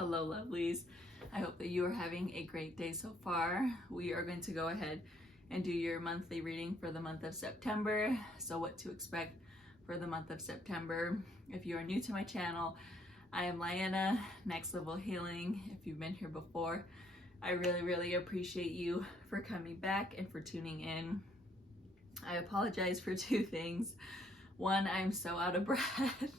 Hello, lovelies. I hope that you are having a great day so far. We are going to go ahead and do your monthly reading for the month of September. So what to expect for the month of September. If you are new to my channel, I am Lyanna, Next Level Healing. If you've been here before, I really appreciate you for coming back and for tuning in. I apologize for two things. One, I'm so out of breath.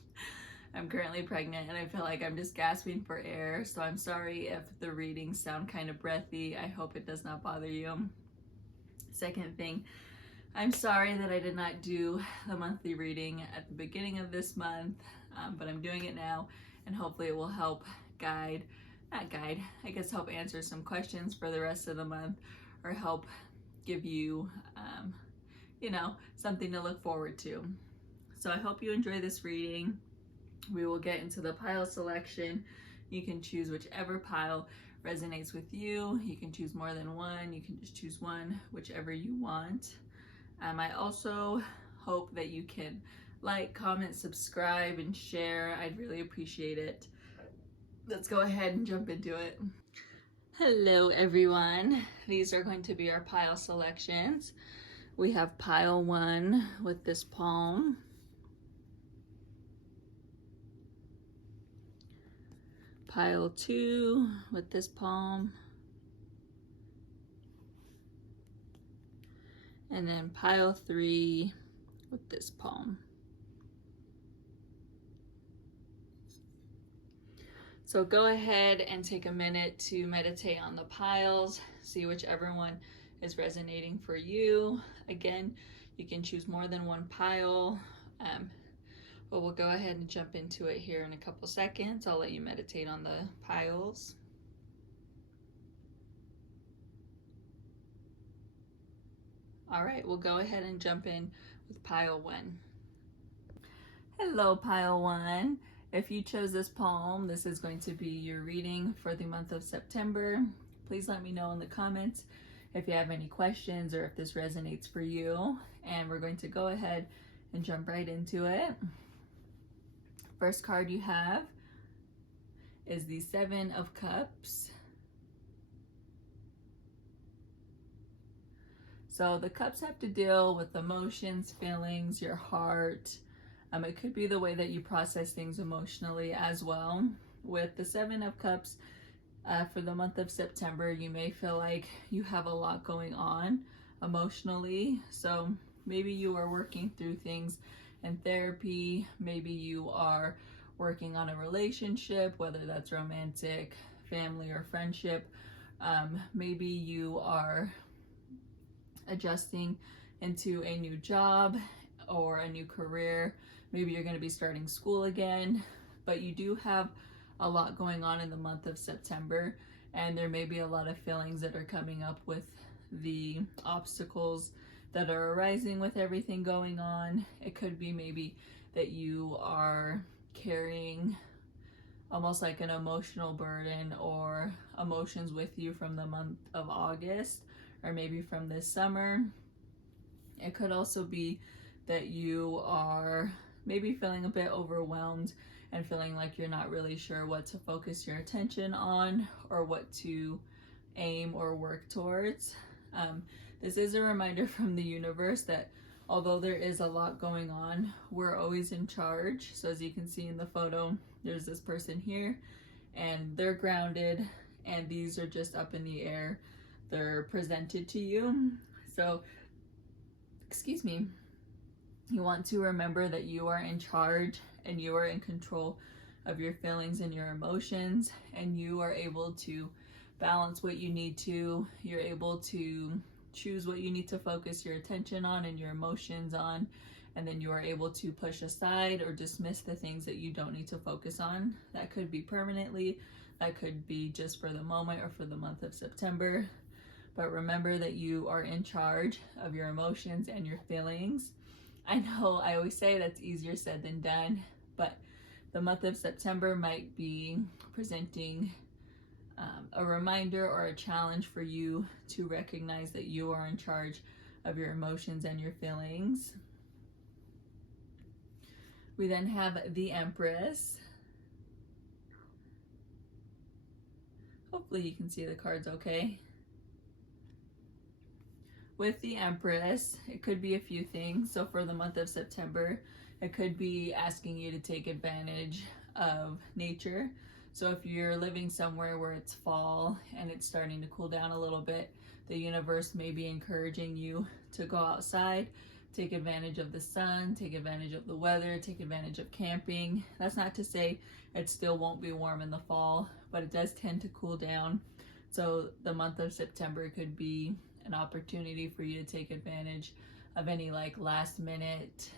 I'm currently pregnant and I feel like I'm just gasping for air, so I'm sorry if the readings sound kind of breathy. I hope it does not bother you. Second thing, I'm sorry that I did not do the monthly reading at the beginning of this month, but I'm doing it now, and hopefully it will help help answer some questions for the rest of the month, or help give you, something to look forward to. So I hope you enjoy this reading. We will get into the pile selection. You can choose whichever pile resonates with you. You can choose more than one. You can just choose one, whichever you want. I also hope that you can like, comment, subscribe, and share. I'd really appreciate it. Let's go ahead and jump into it. Hello, everyone. These are going to be our pile selections. We have pile 1 with this palm. Pile 2 with this palm, and then pile 3 with this palm. So go ahead and take a minute to meditate on the piles, see whichever one is resonating for you. Again, you can choose more than one pile, but we'll go ahead and jump into it here in a couple seconds. I'll let you meditate on the piles. All right, we'll go ahead and jump in with pile 1. Hello, pile 1. If you chose this palm, this is going to be your reading for the month of September. Please let me know in the comments if you have any questions or if this resonates for you. And we're going to go ahead and jump right into it. First card you have is the 7 of Cups. So the cups have to deal with emotions, feelings, your heart. It could be the way that you process things emotionally as well. With the 7 of Cups, for the month of September, you may feel like you have a lot going on emotionally. So maybe you are working through things in therapy. Maybe you are working on a relationship, whether that's romantic, family, or friendship. Maybe you are adjusting into a new job or a new career. Maybe you're going to be starting school again, but you do have a lot going on in the month of September, and there may be a lot of feelings that are coming up with the obstacles that are arising with everything going on. It could be maybe that you are carrying almost like an emotional burden or emotions with you from the month of August, or maybe from this summer. It could also be that you are maybe feeling a bit overwhelmed and feeling like you're not really sure what to focus your attention on or what to aim or work towards. This is a reminder from the universe that although there is a lot going on, we're always in charge. So as you can see in the photo, there's this person here and they're grounded, and these are just up in the air. They're presented to you. So, excuse me, you want to remember that you are in charge and you are in control of your feelings and your emotions, and you are able to balance what you need to. You're able to choose what you need to focus your attention on and your emotions on, and then you are able to push aside or dismiss the things that you don't need to focus on. That could be permanently, that could be just for the moment or for the month of September. But remember that you are in charge of your emotions and your feelings. I know I always say that's easier said than done, but the month of September might be presenting a reminder or a challenge for you to recognize that you are in charge of your emotions and your feelings. We then have the Empress. Hopefully you can see the cards okay. With the Empress, it could be a few things. So for the month of September, it could be asking you to take advantage of nature. So if you're living somewhere where it's fall and it's starting to cool down a little bit, the universe may be encouraging you to go outside, take advantage of the sun, take advantage of the weather, take advantage of camping. That's not to say it still won't be warm in the fall, but it does tend to cool down. So the month of September could be an opportunity for you to take advantage of any like last minute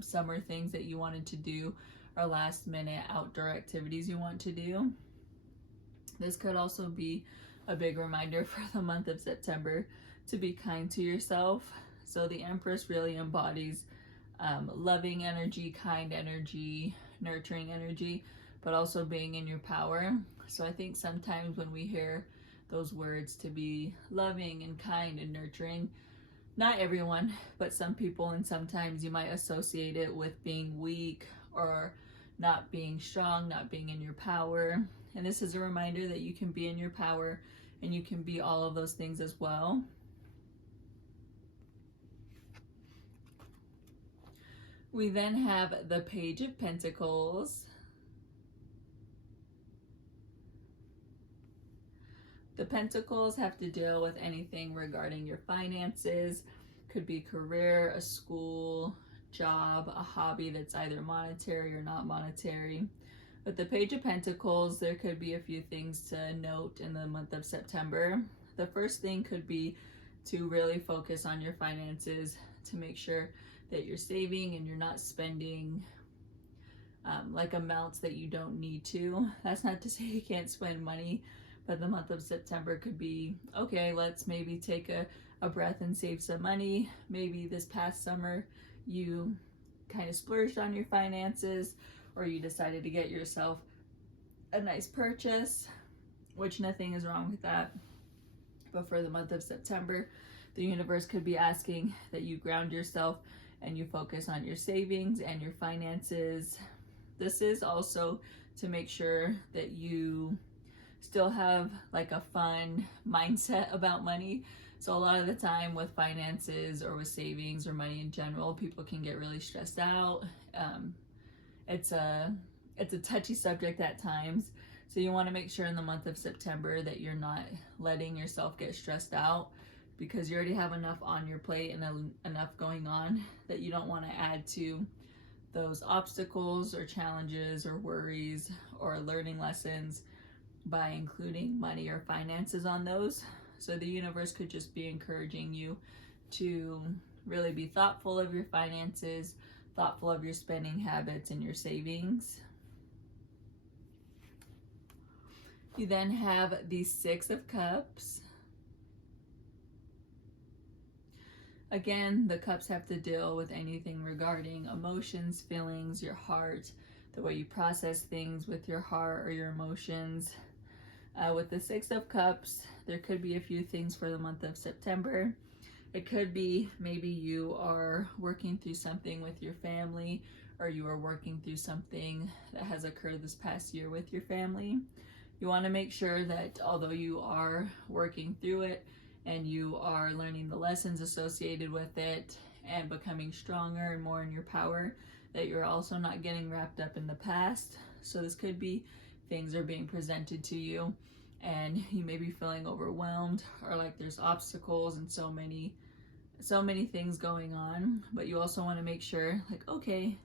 summer things that you wanted to do, or last minute outdoor activities you want to do. This could also be a big reminder for the month of September to be kind to yourself. So the Empress really embodies loving energy, kind energy, nurturing energy, but also being in your power. So I think sometimes when we hear those words to be loving and kind and nurturing, not everyone, but some people, and sometimes you might associate it with being weak or not being strong, not being in your power. And this is a reminder that you can be in your power and you can be all of those things as well. We then have the Page of Pentacles. The Pentacles have to deal with anything regarding your finances. Could be career, a school, job, a hobby that's either monetary or not monetary. With the Page of Pentacles, there could be a few things to note in the month of September. The first thing could be to really focus on your finances, to make sure that you're saving and you're not spending like amounts that you don't need to. That's not to say you can't spend money, but the month of September could be, okay, let's maybe take a breath and save some money. Maybe this past summer you kind of splurged on your finances, or you decided to get yourself a nice purchase, which nothing is wrong with that. But for the month of September, the universe could be asking that you ground yourself and you focus on your savings and your finances. This is also to make sure that you still have like a fun mindset about money. So a lot of the time with finances or with savings or money in general, people can get really stressed out. It's a touchy subject at times. So you want to make sure in the month of September that you're not letting yourself get stressed out, because you already have enough on your plate and enough going on that you don't want to add to those obstacles or challenges or worries or learning lessons by including money or finances on those. So the universe could just be encouraging you to really be thoughtful of your finances, thoughtful of your spending habits and your savings. You then have the Six of Cups. Again, the cups have to deal with anything regarding emotions, feelings, your heart, the way you process things with your heart or your emotions. With the Six of Cups, there could be a few things for the month of September. It could be maybe you are working through something with your family, or you are working through something that has occurred this past year with your family. You want to make sure that although you are working through it and you are learning the lessons associated with it and becoming stronger and more in your power, that you're also not getting wrapped up in the past. So this could be things are being presented to you and you may be feeling overwhelmed, or like there's obstacles and so many things going on, but you also want to make sure like, okay,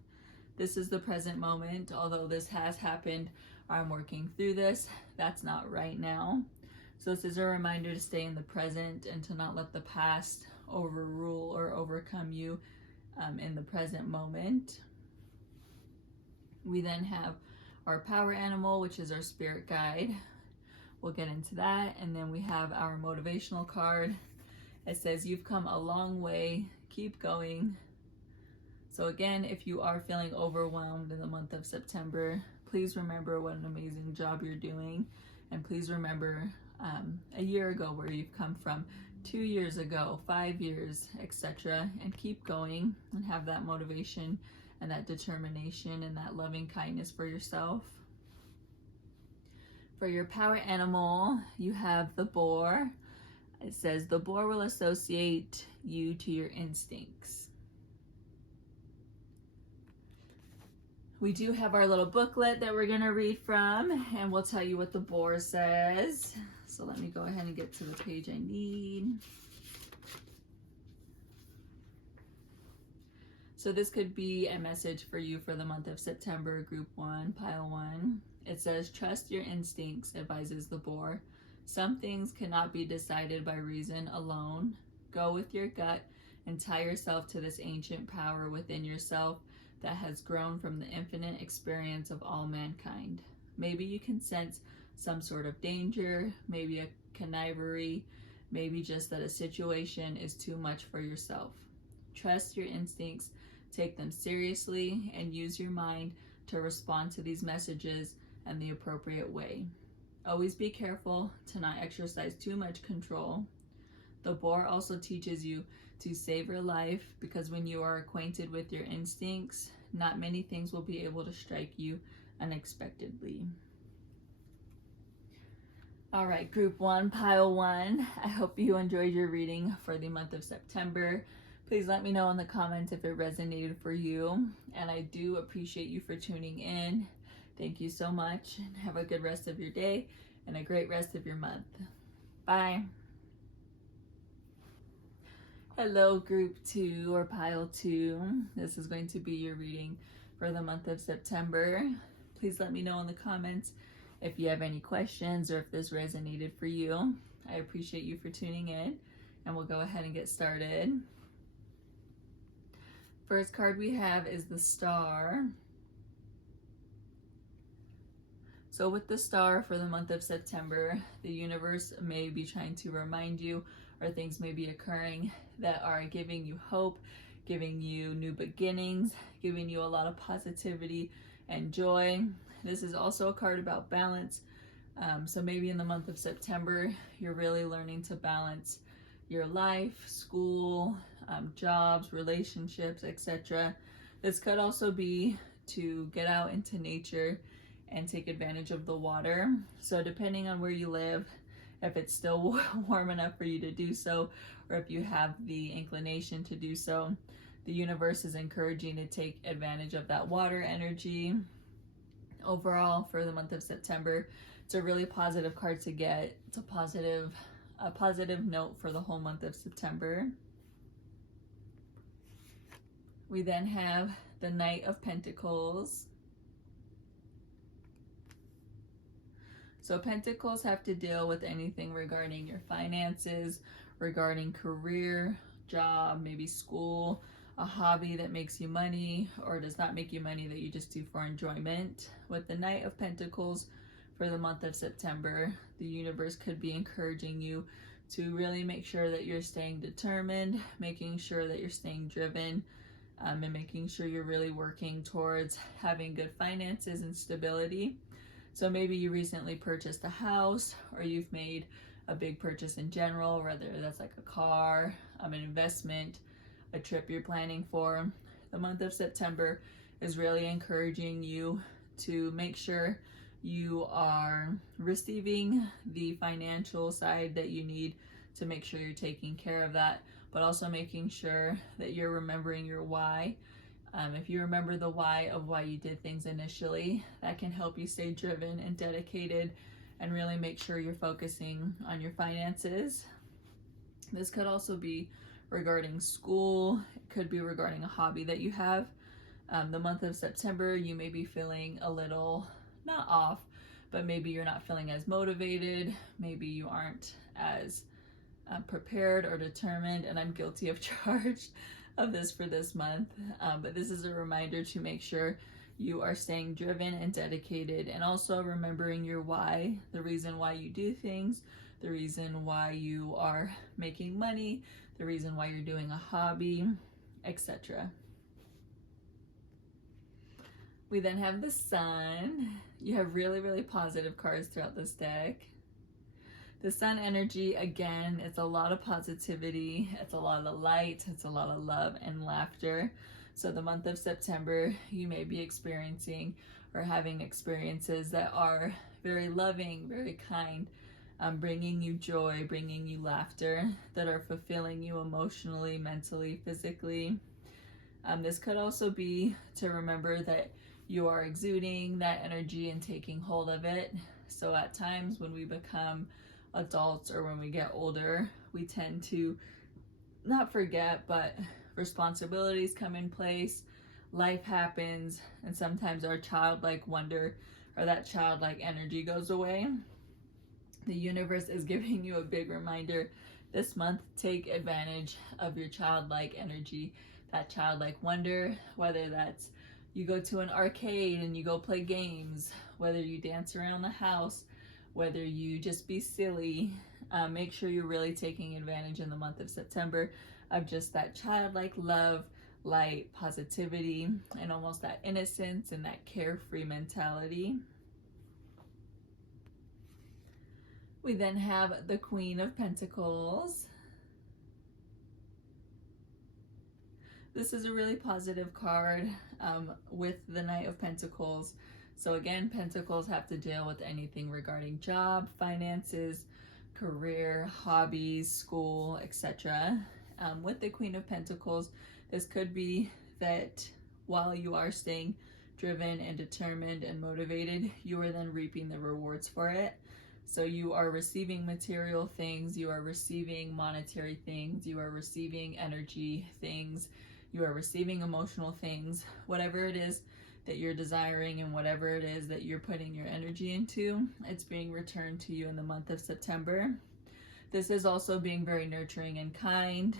this is the present moment. Although this has happened, I'm working through this. That's not right now. So this is a reminder to stay in the present and to not let the past overrule or overcome you in the present moment. We then have our power animal, which is our spirit guide. We'll get into that. And then we have our motivational card. It says, you've come a long way, keep going. So again, if you are feeling overwhelmed in the month of September, please remember what an amazing job you're doing. And please remember a year ago where you've come from, 2 years ago, 5 years, etc. And keep going and have that motivation and that determination and that loving kindness for yourself. For your power animal, you have the boar. It says the boar will associate you to your instincts. We do have our little booklet that we're going to read from, and we'll tell you what the boar says. So let me go ahead and get to the page I need. So this could be a message for you for the month of September, group 1, pile 1. It says, trust your instincts, advises the boar. Some things cannot be decided by reason alone. Go with your gut and tie yourself to this ancient power within yourself that has grown from the infinite experience of all mankind. Maybe you can sense some sort of danger, maybe a connivery, maybe just that a situation is too much for yourself. Trust your instincts, take them seriously, and use your mind to respond to these messages in the appropriate way. Always be careful to not exercise too much control. The boar also teaches you to savor life, because when you are acquainted with your instincts, not many things will be able to strike you unexpectedly. All right, group 1, pile 1. I hope you enjoyed your reading for the month of September. Please let me know in the comments if it resonated for you. And I do appreciate you for tuning in. Thank you so much, and have a good rest of your day and a great rest of your month. Bye. Hello, group 2 or pile 2. This is going to be your reading for the month of September. Please let me know in the comments if you have any questions or if this resonated for you. I appreciate you for tuning in, and we'll go ahead and get started. First card we have is the Star. So with the Star for the month of September, the universe may be trying to remind you, or things may be occurring that are giving you hope, giving you new beginnings, giving you a lot of positivity and joy. This is also a card about balance. So maybe in the month of September, you're really learning to balance your life, school, jobs, relationships, etc. This could also be to get out into nature and take advantage of the water. So depending on where you live, if it's still warm enough for you to do so, or if you have the inclination to do so, the universe is encouraging you to take advantage of that water energy. Overall, for the month of September, it's a really positive card to get. It's a positive note for the whole month of September. We then have the Knight of Pentacles. So Pentacles have to deal with anything regarding your finances, regarding career, job, maybe school, a hobby that makes you money or does not make you money that you just do for enjoyment. With the Knight of Pentacles for the month of September, the universe could be encouraging you to really make sure that you're staying determined, making sure that you're staying driven, and making sure you're really working towards having good finances and stability. So maybe you recently purchased a house, or you've made a big purchase in general, whether that's like a car, an investment, a trip you're planning for. The month of September is really encouraging you to make sure you are receiving the financial side that you need to make sure you're taking care of that, but also making sure that you're remembering your why. If you remember the why of why you did things initially, that can help you stay driven and dedicated and really make sure you're focusing on your finances. This could also be regarding school. It could be regarding a hobby that you have. The month of September, you may be feeling a little, not off, but maybe you're not feeling as motivated. Maybe you aren't as prepared or determined, and I'm guilty of charge of this for this month, but this is a reminder to make sure you are staying driven and dedicated, and also remembering your why, the reason why you do things, the reason why you are making money, the reason why you're doing a hobby, etc. We then have the Sun. You have really, really positive cards throughout this deck. The Sun energy, again, it's a lot of positivity, it's a lot of light, it's a lot of love and laughter. So the month of September, you may be experiencing or having experiences that are very loving, very kind, bringing you joy, bringing you laughter, that are fulfilling you emotionally, mentally, physically. This could also be to remember that you are exuding that energy and taking hold of it. So at times when we become adults or when we get older, we tend to not forget, but responsibilities come in place, life happens, and sometimes our childlike wonder or that childlike energy goes away. The universe is giving you a big reminder this month. Take advantage of your childlike energy, that childlike wonder, whether that's you go to an arcade and you go play games, whether you dance around the house, whether you just be silly. Make sure you're really taking advantage in the month of September of just that childlike love, light, positivity, and almost that innocence and that carefree mentality. We then have the Queen of Pentacles. This is a really positive card with the Knight of Pentacles. So again, Pentacles have to deal with anything regarding job, finances, career, hobbies, school, etc. With the Queen of Pentacles, this could be that while you are staying driven and determined and motivated, you are then reaping the rewards for it. So you are receiving material things, you are receiving monetary things, you are receiving energy things, you are receiving emotional things, whatever it is that you're desiring and whatever it is that you're putting your energy into, it's being returned to you in the month of September. This is also being very nurturing and kind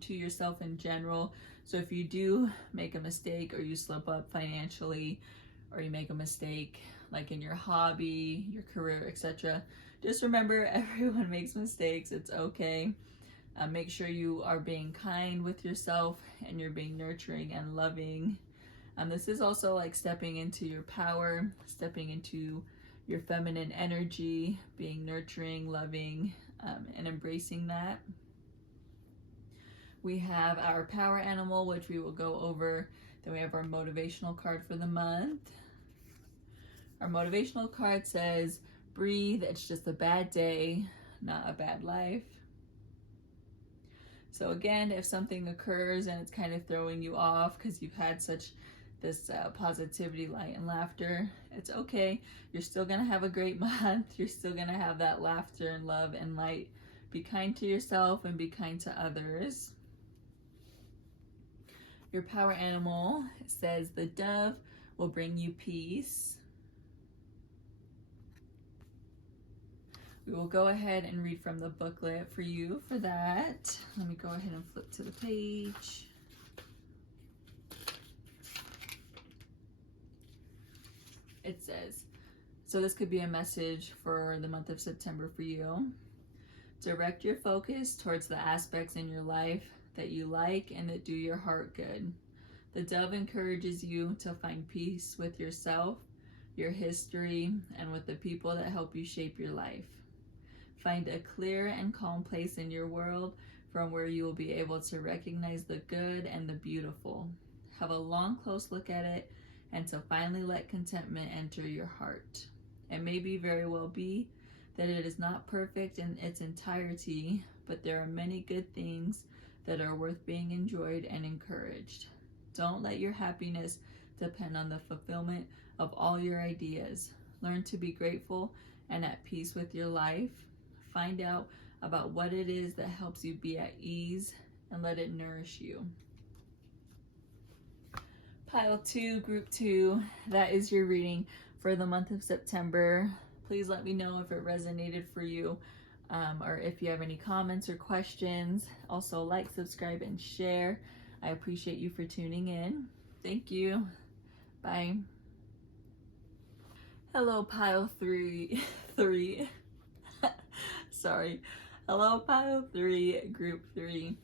to yourself in general. So if you do make a mistake or you slip up financially, or you make a mistake like in your hobby, your career, etc., just remember everyone makes mistakes. It's okay. Make sure you are being kind with yourself and you're being nurturing and loving. This is also like stepping into your power, stepping into your feminine energy, being nurturing, loving, and embracing that. We have our power animal, which we will go over. Then we have our motivational card for the month. Our motivational card says, breathe, it's just a bad day, not a bad life. So again, if something occurs and it's kind of throwing you off because you've had such this positivity, light, and laughter, it's okay. You're still going to have a great month. You're still going to have that laughter and love and light. Be kind to yourself and be kind to others. Your power animal says the dove will bring you peace. We will go ahead and read from the booklet for you for that. Let me go ahead and flip to the page. It says, so this could be a message for the month of September for you. Direct your focus towards the aspects in your life that you like and that do your heart good. The dove encourages you to find peace with yourself, your history, and with the people that help you shape your life. Find a clear and calm place in your world from where you will be able to recognize the good and the beautiful. Have a long, close look at it and to finally let contentment enter your heart. It may very well be that it is not perfect in its entirety, but there are many good things that are worth being enjoyed and encouraged. Don't let your happiness depend on the fulfillment of all your ideas. Learn to be grateful and at peace with your life. Find out about what it is that helps you be at ease and let it nourish you. Pile 2, Group 2, that is your reading for the month of September. Please let me know if it resonated for you, or if you have any comments or questions. Also, like, subscribe, and share. I appreciate you for tuning in. Thank you. Bye. Hello, Pile 3. Sorry. Hello, Pile 3, Group 3.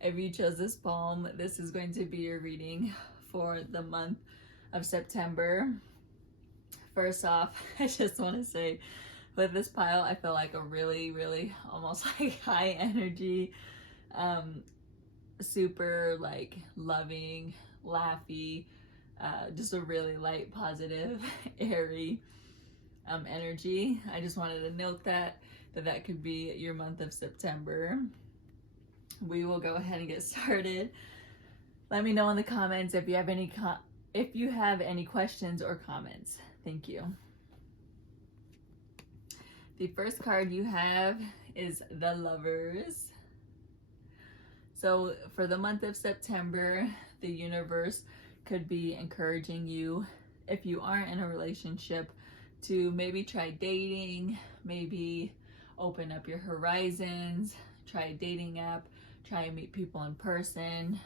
If you chose this palm, this is going to be your reading for the month of September. First off, I just want to say, with this pile, I feel like a really, really almost like high energy, super like loving, laughy, just a really light, positive, airy energy. I just wanted to note that could be your month of September. We will go ahead and get started. Let me know in the comments if you have any questions or comments. Thank you. The first card you have is the Lovers. So for the month of September, the universe could be encouraging you, if you aren't in a relationship, to maybe try dating, maybe open up your horizons, try a dating app, try and meet people in person.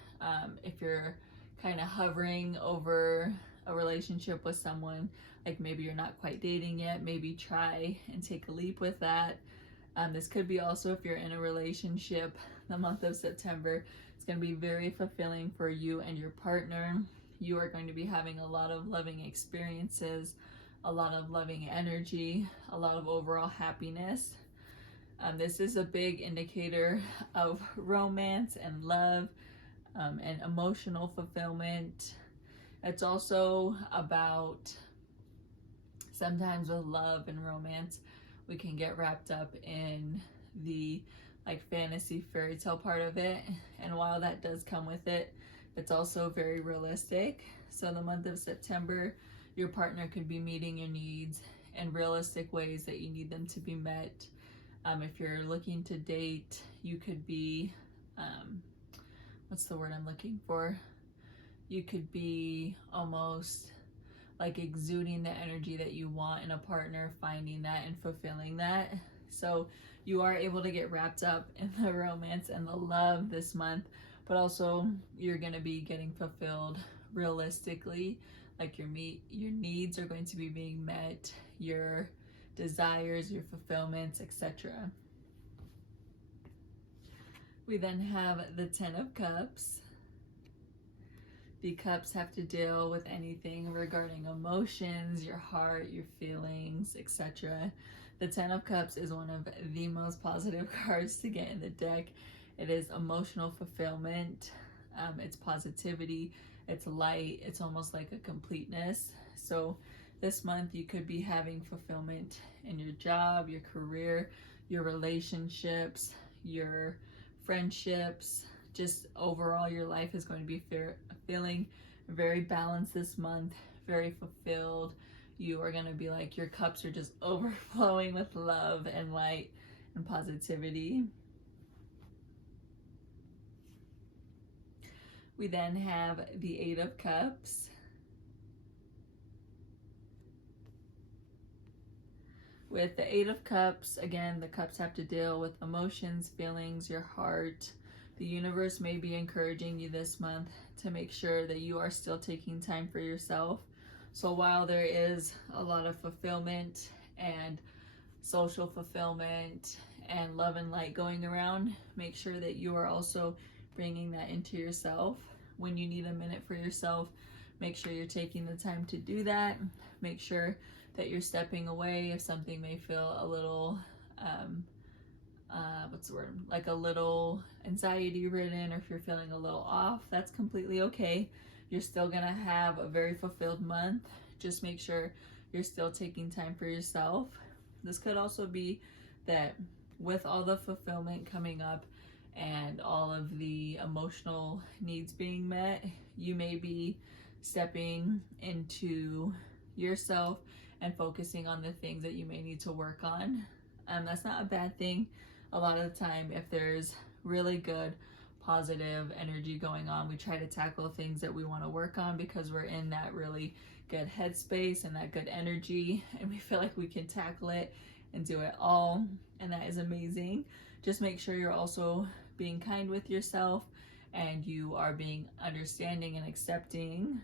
If you're kind of hovering over a relationship with someone, like maybe you're not quite dating yet, maybe try and take a leap with that. This could be also if you're in a relationship. The month of September is going to be very fulfilling for you and your partner. You are going to be having a lot of loving experiences, a lot of loving energy, a lot of overall happiness. This is a big indicator of romance and love and emotional fulfillment. It's also about, sometimes with love and romance, we can get wrapped up in the like fantasy fairy tale part of it. And while that does come with it, it's also very realistic. So in the month of September, your partner could be meeting your needs in realistic ways that you need them to be met. If you're looking to date, you could be, what's the word I'm looking for? You could be almost like exuding the energy that you want in a partner, finding that and fulfilling that. So you are able to get wrapped up in the romance and the love this month, but also you're going to be getting fulfilled realistically. Like your needs are going to be being met, your desires, your fulfillments, etc. We then have the 10 of Cups. The cups have to deal with anything regarding emotions, your heart, your feelings, etc. The 10 of Cups is one of the most positive cards to get in the deck. It is emotional fulfillment, it's positivity, it's light, it's almost like a completeness. So this month you could be having fulfillment in your job, your career, your relationships, your friendships. Just overall, your life is going to be feeling very balanced this month, very fulfilled. You are going to be like, your cups are just overflowing with love and light and positivity. We then have the 8 of Cups. With the 8 of Cups, again, the cups have to deal with emotions, feelings, your heart. The universe may be encouraging you this month to make sure that you are still taking time for yourself. So while there is a lot of fulfillment and social fulfillment and love and light going around, make sure that you are also bringing that into yourself. When you need a minute for yourself, make sure you're taking the time to do that. Make sure that you're stepping away if something may feel a little like a little anxiety ridden, or if you're feeling a little off, that's completely okay. You're still gonna have a very fulfilled month. Just make sure you're still taking time for yourself. This could also be that with all the fulfillment coming up and all of the emotional needs being met, you may be stepping into yourself and focusing on the things that you may need to work on. That's not a bad thing. A lot of the time, if there's really good positive energy going on, we try to tackle things that we want to work on because we're in that really good headspace and that good energy, and we feel like we can tackle it and do it all, and that is amazing. Just make sure you're also being kind with yourself and you are being understanding and accepting.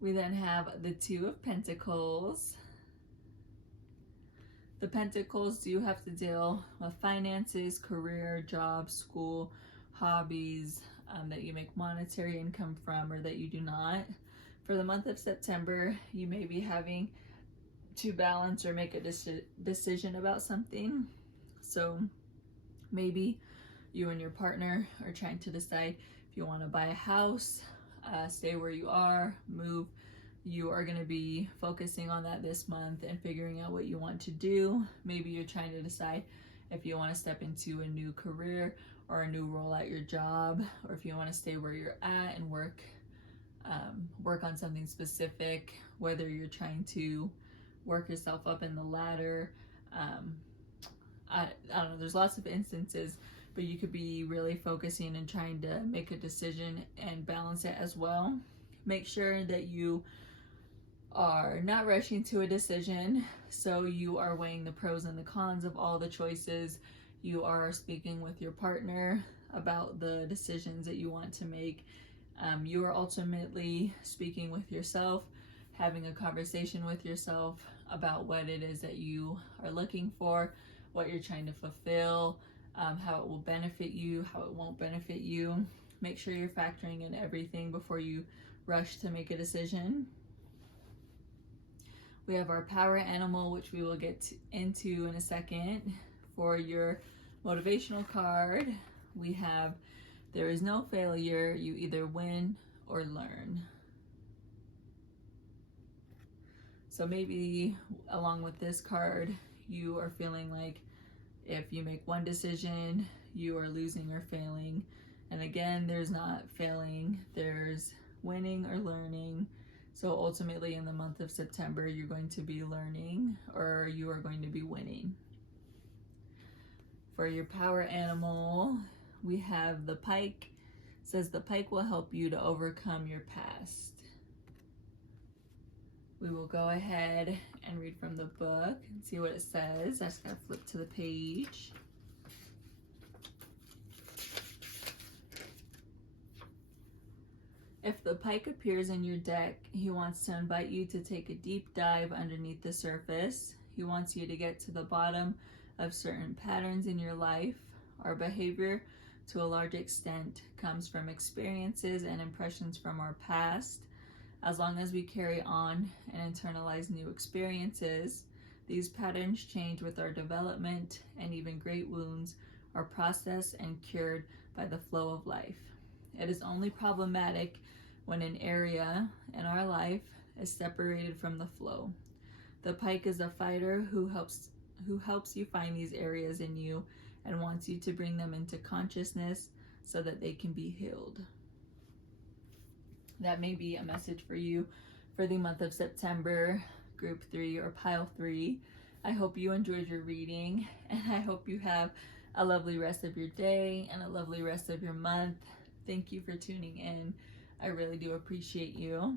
We then have the 2 of Pentacles. The Pentacles do have to deal with finances, career, job, school, hobbies, that you make monetary income from or that you do not. For the month of September, you may be having to balance or make a decision about something. So maybe you and your partner are trying to decide if you want to buy a house, stay where you are, move you are going to be focusing on that this month and figuring out what you want to do. Maybe you're trying to decide if you want to step into a new career or a new role at your job, or if you want to stay where you're at and work on something specific, whether you're trying to work yourself up in the ladder. I don't know, there's lots of instances, but you could be really focusing and trying to make a decision and balance it as well. Make sure that you are not rushing to a decision, so you are weighing the pros and the cons of all the choices. You are speaking with your partner about the decisions that you want to make. You are ultimately speaking with yourself, having a conversation with yourself about what it is that you are looking for, what you're trying to fulfill, how it will benefit you, how it won't benefit you. Make sure you're factoring in everything before you rush to make a decision. We have our power animal, which we will get into in a second. For your motivational card, we have, there is no failure, you either win or learn. So maybe along with this card, you are feeling like if you make one decision, you are losing or failing. And again, there's not failing, there's winning or learning. So ultimately in the month of September, you're going to be learning or you are going to be winning. For your power animal, we have the pike. It says the pike will help you to overcome your past. We will go ahead and read from the book and see what it says. I just gotta flip to the page. If the pike appears in your deck, he wants to invite you to take a deep dive underneath the surface. He wants you to get to the bottom of certain patterns in your life. Our behavior, to a large extent, comes from experiences and impressions from our past. As long as we carry on and internalize new experiences, these patterns change with our development, and even great wounds are processed and cured by the flow of life. It is only problematic when an area in our life is separated from the flow. The pike is a fighter who helps you find these areas in you and wants you to bring them into consciousness so that they can be healed. That may be a message for you for the month of September, group 3 or pile 3. I hope you enjoyed your reading, and I hope you have a lovely rest of your day and a lovely rest of your month. Thank you for tuning in. I really do appreciate you.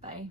Bye.